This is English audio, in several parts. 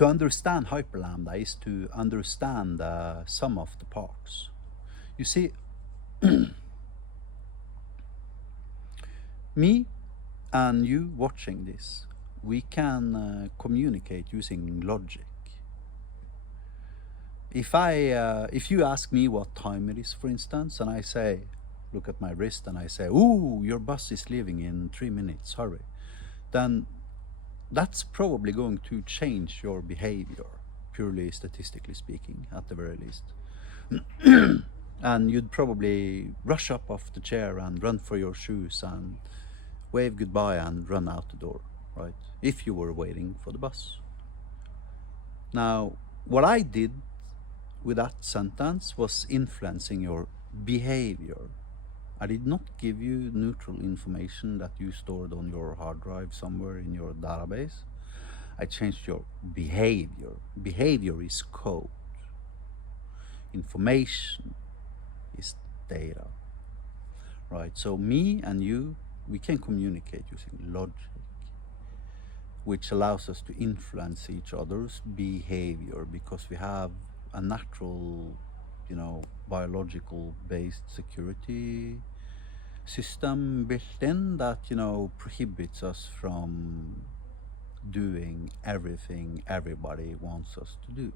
To understand hyperlambda is to understand the sum of the parts. You see, me and you watching this, we can communicate using logic. If you ask me what time it is, for instance, and I say, look at my wrist, and I say, "Ooh, your bus is leaving in 3 minutes. Hurry," then that's probably going to change your behavior, purely statistically speaking, at the very least. And you'd probably rush up off the chair and run for your shoes and wave goodbye and run out the door, right? If you were waiting for the bus. Now, what I did with that sentence was influencing your behavior. I did not give you neutral information that you stored on your hard drive somewhere in your database. I changed your behavior. Behavior is code. Information is data, right? So me and you, we can communicate using logic, which allows us to influence each other's behavior because we have a natural, biological based security system built in that, prohibits us from doing everything everybody wants us to do.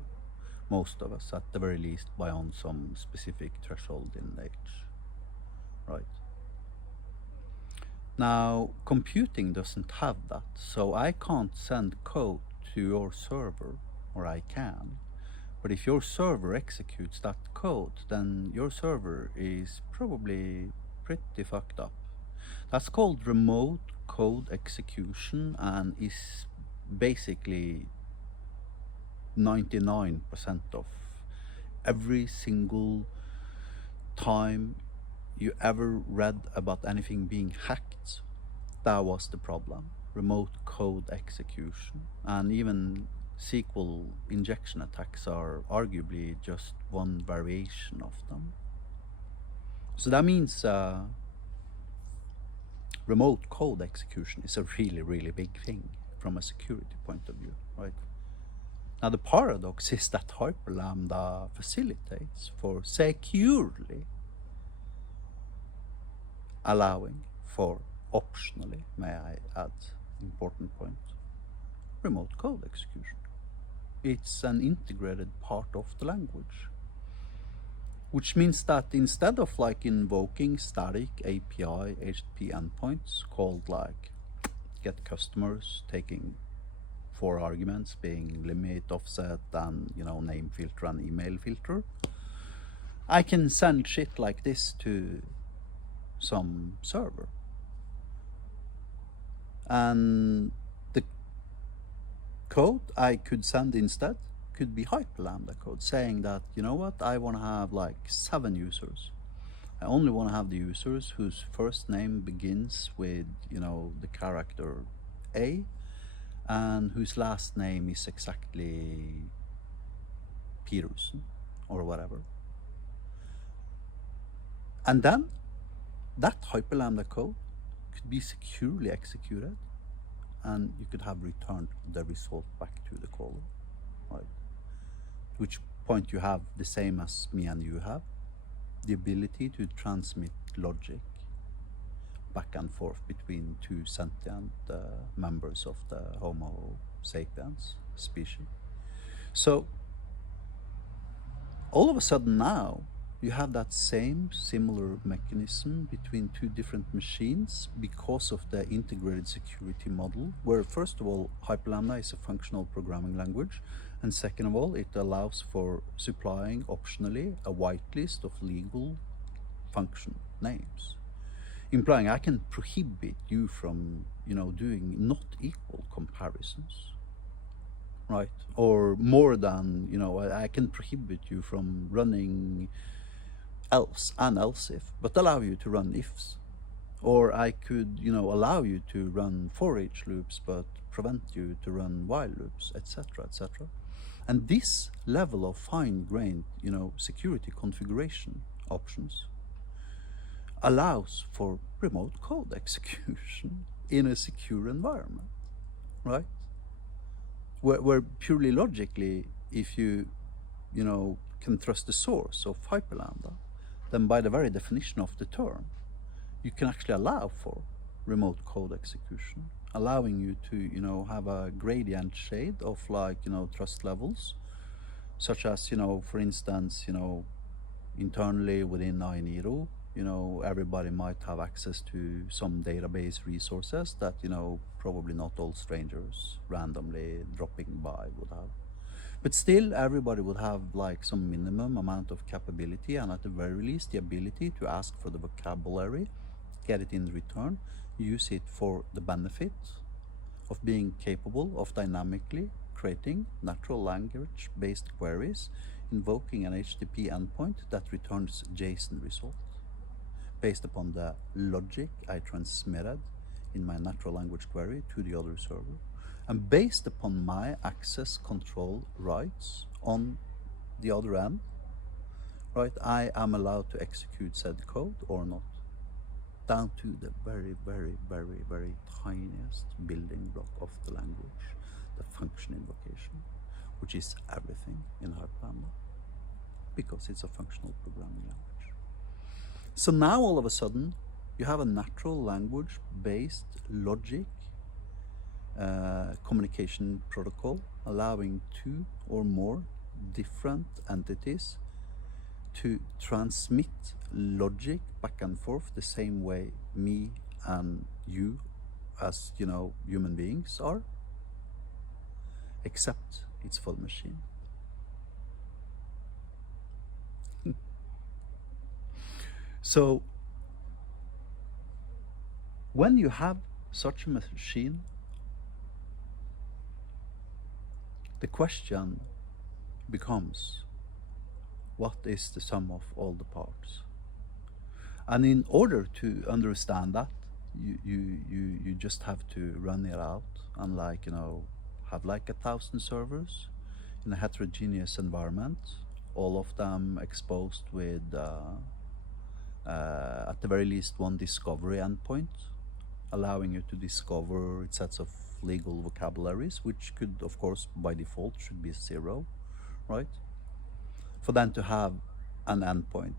Most of us, at the very least, beyond some specific threshold in age, right? Now, computing doesn't have that, so I can't send code to your server, or I can. But if your server executes that code, then your server is probably pretty fucked up. That's called remote code execution and is basically 99% of every single time you ever read about anything being hacked. That was the problem. Remote code execution. And even SQL injection attacks are arguably just one variation of them. So that means remote code execution is a really, really big thing from a security point of view, right? Now the paradox is that hyperlambda facilitates for securely allowing for optionally, may I add, important point, remote code execution. It's an integrated part of the language, which means that instead of invoking static API HTTP endpoints called get customers, taking 4 arguments being limit, offset, and name filter and email filter, I can send shit like this to some server. And the code I could send instead could be hyperlambda code saying that, I want to have 7 users. I only want to have the users whose first name begins with, the character A, and whose last name is exactly Peterson or whatever. And then that hyperlambda code could be securely executed, and you could have returned the result back to the caller, right? At which point you have the same as me and you have, the ability to transmit logic back and forth between 2 sentient members of the Homo sapiens species. So all of a sudden now you have that same similar mechanism between 2 different machines because of the integrated security model, where first of all hyperlambda is a functional programming language, and second of all it allows for supplying optionally a whitelist of legal function names, implying I can prohibit you from doing not equal comparisons, right? Or more than, I can prohibit you from running else and else if, but allow you to run ifs. Or I could, allow you to run for each loops, but prevent you to run while loops, etc., etc. And this level of fine-grained, security configuration options allows for remote code execution in a secure environment, right? where purely logically, if you, can trust the source of hyperlambda, then by the very definition of the term, you can actually allow for remote code execution, allowing you to, have a gradient shade of like, trust levels, such as, for instance, internally within iNiro, everybody might have access to some database resources that, probably not all strangers randomly dropping by would have. But still, everybody would have like some minimum amount of capability, and at the very least, the ability to ask for the vocabulary, get it in return, use it for the benefit of being capable of dynamically creating natural language based queries, invoking an HTTP endpoint that returns JSON result based upon the logic I transmitted in my natural language query to the other server, and based upon my access control rights on the other end, right, I am allowed to execute said code or not, down to the very, very, very, very tiniest building block of the language, the function invocation, which is everything in hyperlambda, because it's a functional programming language. So now all of a sudden, you have a natural language based logic communication protocol allowing two or more different entities to transmit logic back and forth the same way me and you as human beings are, except it's for the machine. So when you have such a machine, the question becomes, what is the sum of all the parts? And in order to understand that, you just have to run it out and have like 1,000 servers in a heterogeneous environment, all of them exposed with at the very least one discovery endpoint, allowing you to discover sets of legal vocabularies, which could, of course, by default should be 0, right? For them to have an endpoint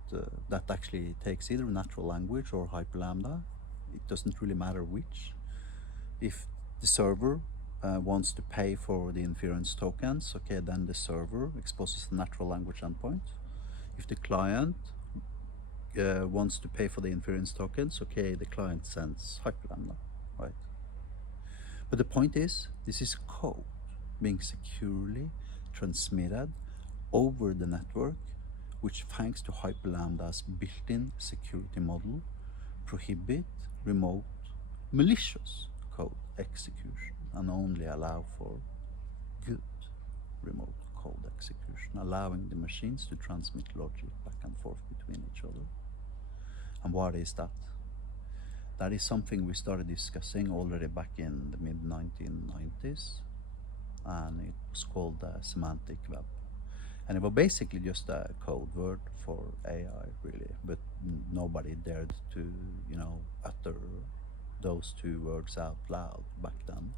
that actually takes either natural language or hyperlambda, it doesn't really matter which. If the server wants to pay for the inference tokens, okay, then the server exposes the natural language endpoint. If the client wants to pay for the inference tokens, okay, the client sends hyperlambda, right? But the point is, this is code being securely transmitted over the network, which, thanks to hyperlambda's built-in security model, prohibit remote malicious code execution and only allow for good remote code execution, allowing the machines to transmit logic back and forth between each other. And what is that? That is something we started discussing already back in the mid-1990s, and it was called the semantic web. And it was basically just a code word for AI, really, but nobody dared to, utter those two words out loud back then,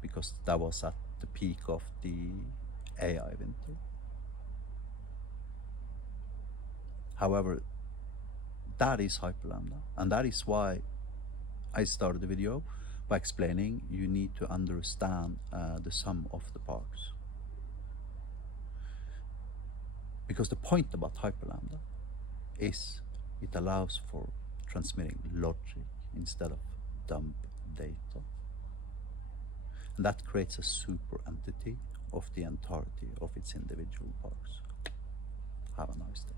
because that was at the peak of the AI winter. However, that is hyperlambda, and that is why I started the video by explaining you need to understand the sum of the parts. Because the point about hyperlambda is it allows for transmitting logic instead of dump data. And that creates a super entity of the entirety of its individual parts. Have a nice day.